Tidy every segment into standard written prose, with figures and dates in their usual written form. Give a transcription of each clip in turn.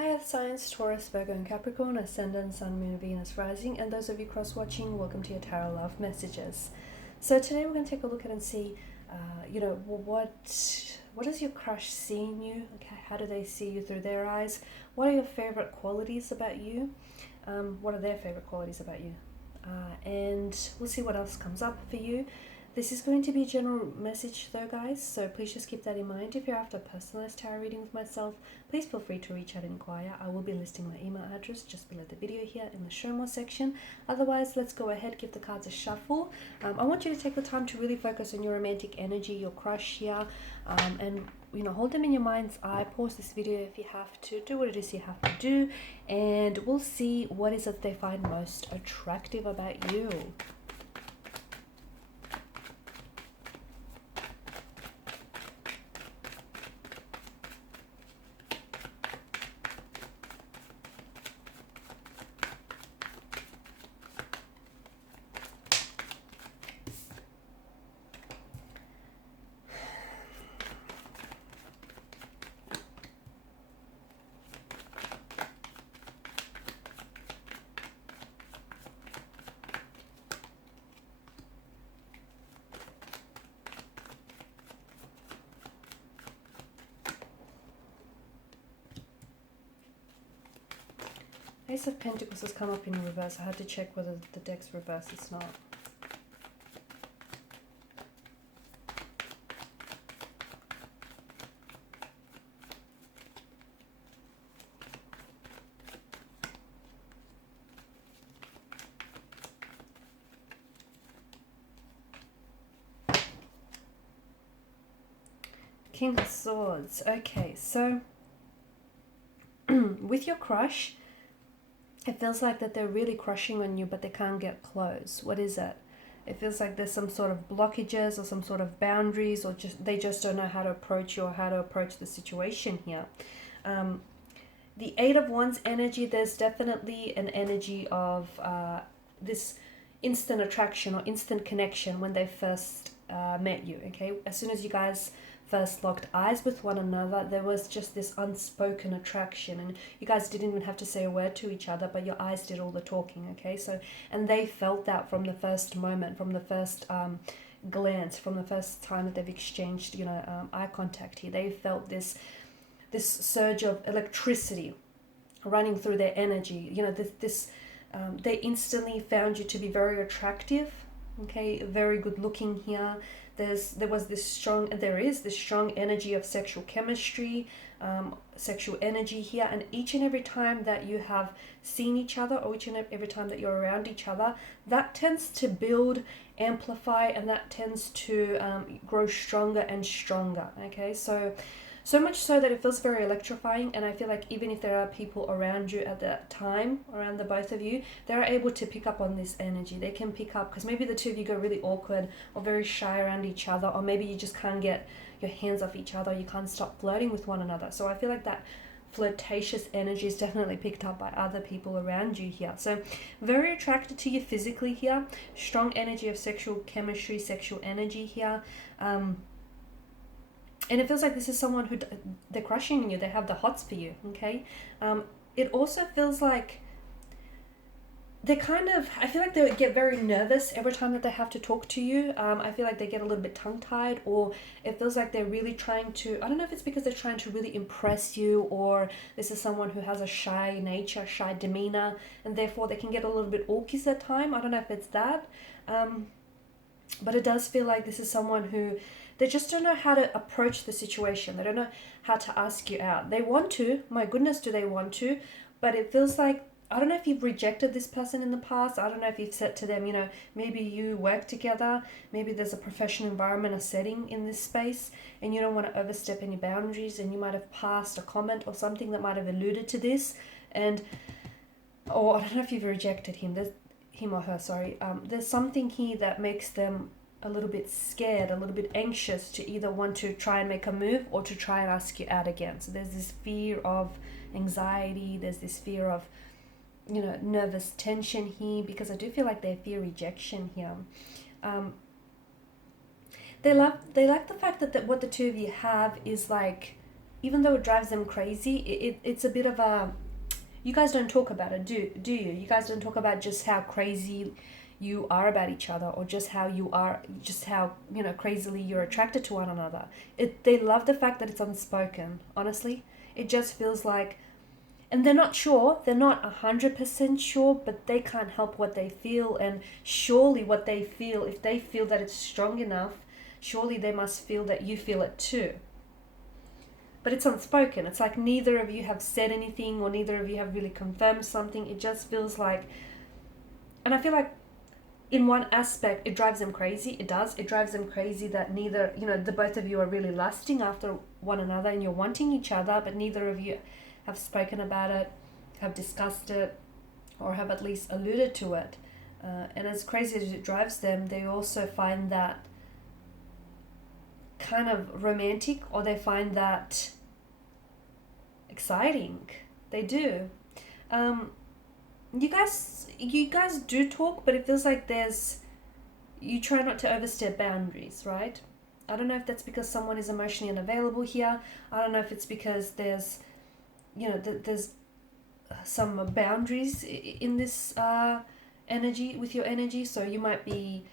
Hi Earth Science, Taurus, Virgo and Capricorn, Ascendant, Sun, Moon, Venus, Rising, and those of you cross-watching, welcome to your Tarot Love Messages. So today we're going to take a look at and see, what does your crush see in you? Okay, how do they see you through their eyes? What are your favorite qualities about you? What are their favorite qualities about you? And we'll see what else comes up for you. This is going to be a general message though, guys, so please just keep that in mind. If you're after a personalized tarot reading with myself, please feel free to reach out and inquire. I will be listing my email address just below the video here in the show more section. Otherwise, let's go ahead, give the cards a shuffle. I want you to take the time to really focus on your romantic energy, your crush here, and hold them in your mind's eye. Pause this video if you have to. Do what it is you have to do, and we'll see what is it they find most attractive about you. Ace of Pentacles has come up in reverse. I had to check whether the deck's reverse. It's not. King of Swords. Okay, so with your crush, it feels like that they're really crushing on you, but they can't get close. What is it? It feels like there's some sort of blockages or some sort of boundaries, or they just don't know how to approach you or how to approach the situation here. The Eight of Wands energy, there's definitely an energy of this instant attraction or instant connection when they first met you, okay? As soon as you guys first locked eyes with one another, there was just this unspoken attraction, and you guys didn't even have to say a word to each other, but your eyes did all the talking, okay? So, and they felt that from the first moment, from the first glance, from the first time that they've exchanged, eye contact here. They felt this surge of electricity running through their energy. They instantly found you to be very attractive, okay, very good looking here. There is this strong energy of sexual chemistry, sexual energy here, and each and every time that you have seen each other, or each and every time that you're around each other, that tends to build, amplify, and that tends to grow stronger and stronger, okay? So much so that it feels very electrifying, and I feel like even if there are people around you at that time, around the both of you, they're able to pick up on this energy. They can pick up, because maybe the two of you go really awkward or very shy around each other, or maybe you just can't get your hands off each other, you can't stop flirting with one another. So I feel like that flirtatious energy is definitely picked up by other people around you here. So very attracted to you physically here, strong energy of sexual chemistry, sexual energy here. And it feels like this is someone who they're crushing on you. They have the hots for you, okay? It also feels like I feel like they get very nervous every time that they have to talk to you. I feel like they get a little bit tongue-tied, or it feels like they're really trying to, I don't know if it's because they're trying to really impress you, or this is someone who has a shy nature, shy demeanor, and therefore they can get a little bit awkward at time. I don't know if it's that. But it does feel like this is someone who, they just don't know how to approach the situation. They don't know how to ask you out. They want to, my goodness, do they want to? But it feels like, I don't know if you've rejected this person in the past. I don't know if you've said to them, maybe you work together. Maybe there's a professional environment, a setting in this space, and you don't want to overstep any boundaries, and you might have passed a comment or something that might have alluded to this. Or I don't know if you've rejected him. Him or her, sorry. There's something here that makes them a little bit scared, a little bit anxious to either want to try and make a move or to try and ask you out again. So there's this fear of anxiety, there's this fear of, nervous tension here, because I do feel like they fear rejection here. They like the fact that what the two of you have is like even though it drives them crazy, it's a bit of a, you guys don't talk about it, do you? You guys don't talk about just how crazy you are about each other, or just how you are, just how, you know, crazily you're attracted to one another. They love the fact that it's unspoken, honestly. It just feels like, and they're not sure, they're not 100% sure, but they can't help what they feel. And surely what they feel, if they feel that it's strong enough, surely they must feel that you feel it too. But it's unspoken. It's like neither of you have said anything, or neither of you have really confirmed something. It just feels like, and I feel like in one aspect it drives them crazy. It does. It drives them crazy that neither, you know, the both of you are really lusting after one another and you're wanting each other, but neither of you have spoken about it, have discussed it, or have at least alluded to it. And as crazy as it drives them, they also find that kind of romantic, or they find that exciting. They do. You guys do talk, but it feels like you try not to overstep boundaries, right? I don't know if that's because someone is emotionally unavailable here. I don't know if it's because there's, you know, there's some boundaries in this energy, with your energy. So you might be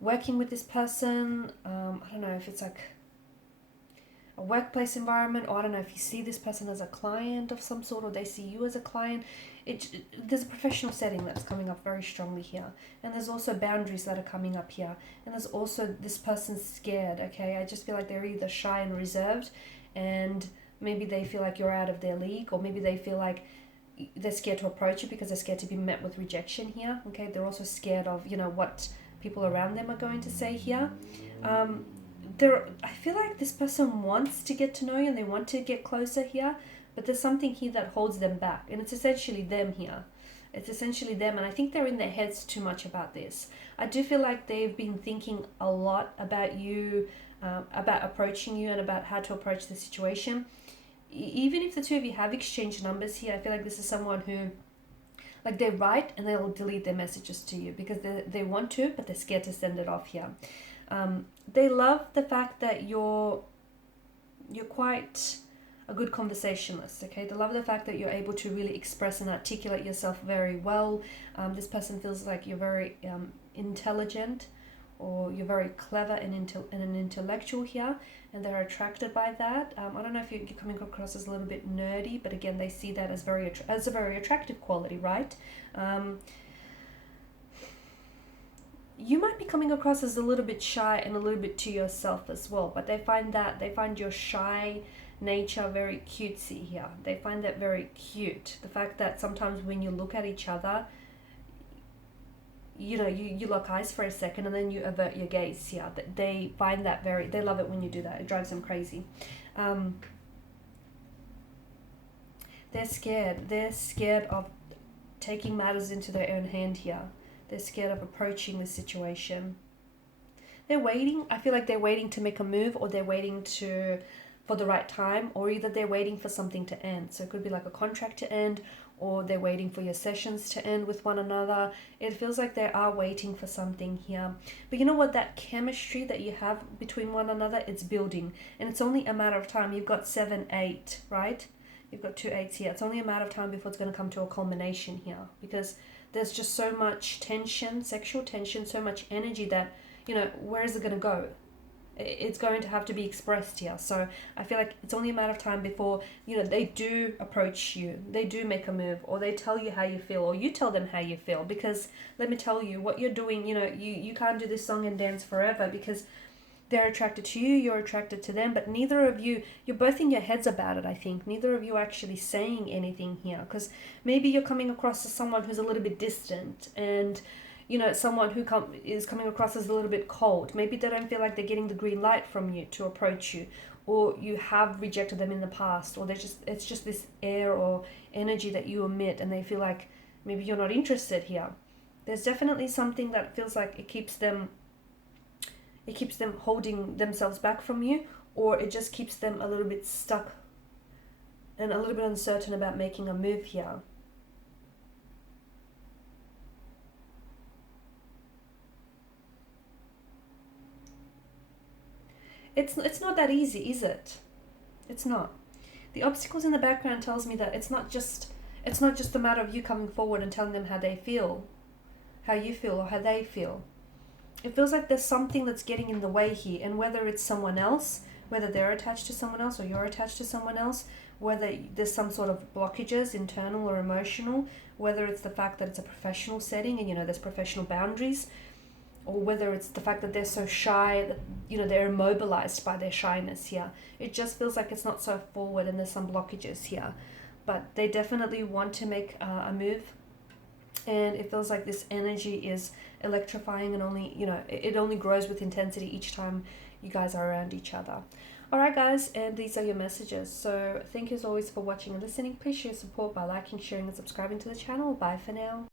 working with this person. I don't know if it's like a workplace environment, or I don't know if you see this person as a client of some sort, or they see you as a client. There's a professional setting that's coming up very strongly here, and there's also boundaries that are coming up here, and there's also this person's scared. Okay, I just feel like they're either shy and reserved, and maybe they feel like you're out of their league, or maybe they feel like they're scared to approach you because they're scared to be met with rejection here. Okay, they're also scared of, you know, what people around them are going to say here. I feel like this person wants to get to know you and they want to get closer here, but there's something here that holds them back, and it's essentially them here. It's essentially them, and I think they're in their heads too much about this. I do feel like they've been thinking a lot about you, about approaching you, and about how to approach the situation. Even if the two of you have exchanged numbers here, I feel like this is someone who, like, they write and they'll delete their messages to you because they want to, but they're scared to send it off here. They love the fact that you're quite a good conversationalist. Okay, they love the fact that you're able to really express and articulate yourself very well. This person feels like you're very intelligent, or you're very clever and an intellectual here, and they're attracted by that. I don't know if you're coming across as a little bit nerdy, but again, they see that as a very attractive quality, right? You might be coming across as a little bit shy and a little bit to yourself as well, but they find your shy nature very cutesy here. They find that very cute. The fact that sometimes when you look at each other, you know, you lock eyes for a second and then you avert your gaze here. They find that they love it when you do that. It drives them crazy. They're scared. They're scared of taking matters into their own hand here. They're scared of approaching the situation. They're waiting. I feel like they're waiting to make a move, or they're waiting for the right time, or either they're waiting for something to end. So it could be like a contract to end, or they're waiting for your sessions to end with one another. It feels like they are waiting for something here. But you know what? That chemistry that you have between one another, it's building. And it's only a matter of time. You've got 7, 8, right? You've got 2 8s here. It's only a matter of time before it's going to come to a culmination here, because there's just so much tension, sexual tension, so much energy that, you know, where is it going to go? It's going to have to be expressed here. So I feel like it's only a matter of time before, you know, they do approach you, they do make a move, or they tell you how you feel, or you tell them how you feel. Because let me tell you, what you're doing, you know, you can't do this song and dance forever, because they're attracted to you, you're attracted to them, but neither of you, you're both in your heads about it, I think. Neither of you are actually saying anything here, because maybe you're coming across as someone who's a little bit distant, and, you know, someone who is coming across as a little bit cold. Maybe they don't feel like they're getting the green light from you to approach you, or you have rejected them in the past, or it's just this air or energy that you emit, and they feel like maybe you're not interested here. There's definitely something that feels like it keeps them holding themselves back from you, or it just keeps them a little bit stuck and a little bit uncertain about making a move here. It's not that easy, is it? It's not. The obstacles in the background tells me that it's not just a matter of you coming forward and telling them how they feel, how you feel, or how they feel. It feels like there's something that's getting in the way here, and whether it's someone else, whether they're attached to someone else or you're attached to someone else, whether there's some sort of blockages, internal or emotional, whether it's the fact that it's a professional setting and, there's professional boundaries, or whether it's the fact that they're so shy that, they're immobilized by their shyness here. It just feels like it's not so forward and there's some blockages here. But they definitely want to make a move. And it feels like this energy is electrifying and only, it only grows with intensity each time you guys are around each other. Alright guys, and these are your messages. So thank you as always for watching and listening. Please show your support by liking, sharing and subscribing to the channel. Bye for now.